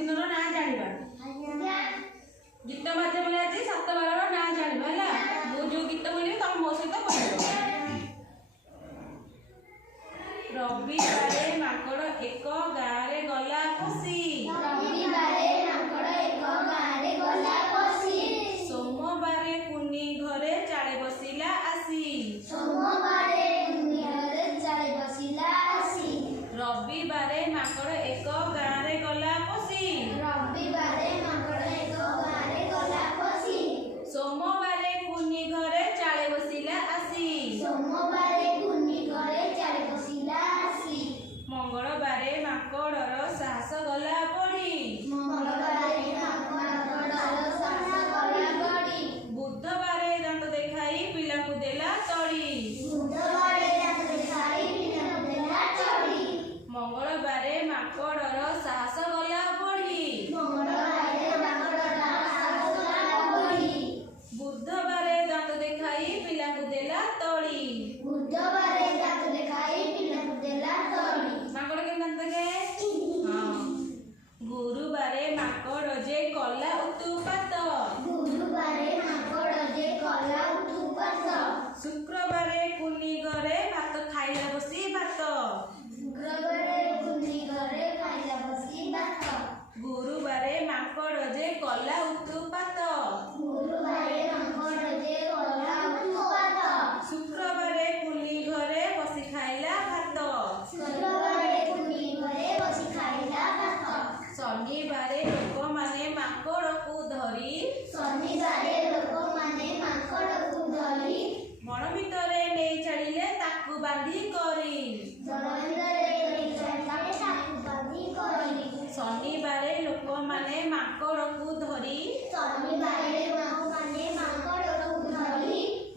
ଦିନର ନାଁ ଜାଣିବା। गीत माध्यम आज 7 बार ना जान जो गीत बोली तुम मो सहित कह रविवार माकड़ एक गाँव गला पशी सोमवार कुनी घरे चाले बसिला आसी रविवार माकड़ एक गाँव गला पशी सोमवार कुनी घरे चाले बसिला आसी मंगलवार माकड़र साहस गला पड़ी बुधवार दांत देखाई पिला को देला तड़ी मंगलवार माकड़र साहस गला पड़ी बुधवार दांत देखाई पिला को देला तड़ी माकड़ के दांत देखे हां गुरुवार माकड़ जे कला उत्पात शुक्रवार कुनी घरे भात खाइला बसी भात गुरुवार माकड़ जे कला उत्पात शुक्रवार कुनी घरे बसी खाइला भात शनिवार लोक माने माकड़ को धरी बण भितर नहीं छाड़िले ताकू बांधी करी शनिवार लोक माने माकड़ को धरी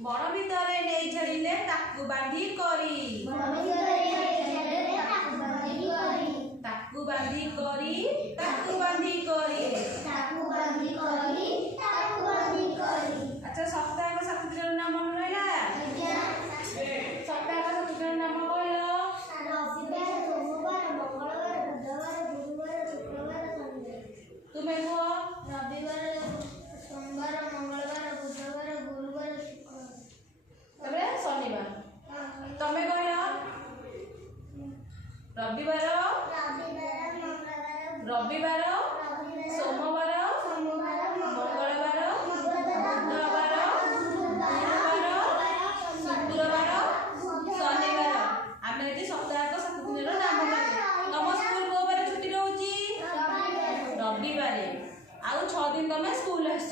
बण भितर नहीं छाड़िले ताकू बांधी करी ताकू बांधी करी अच्छा सप्ताह का सात नाम मन रहा सप्ताह का सात नाम कहल तुम्हें कह रविवार सोमवार मंगलवार बुधवार गुरुवार शुक्रवार शनिवार तुम्हें कहल रविवार सोमवार मंगलवार बुधवार शुक्रवार शनिवार आम ये सप्ताह सात दिन नाम तुम स्कूल को बार छुट्टी रोची रविवार आउ 6 दिन तुम स्कूल आस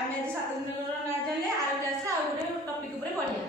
आम 7 दिन ना जाने आर क्लास आउ गोटे टॉपिक पढ़िया।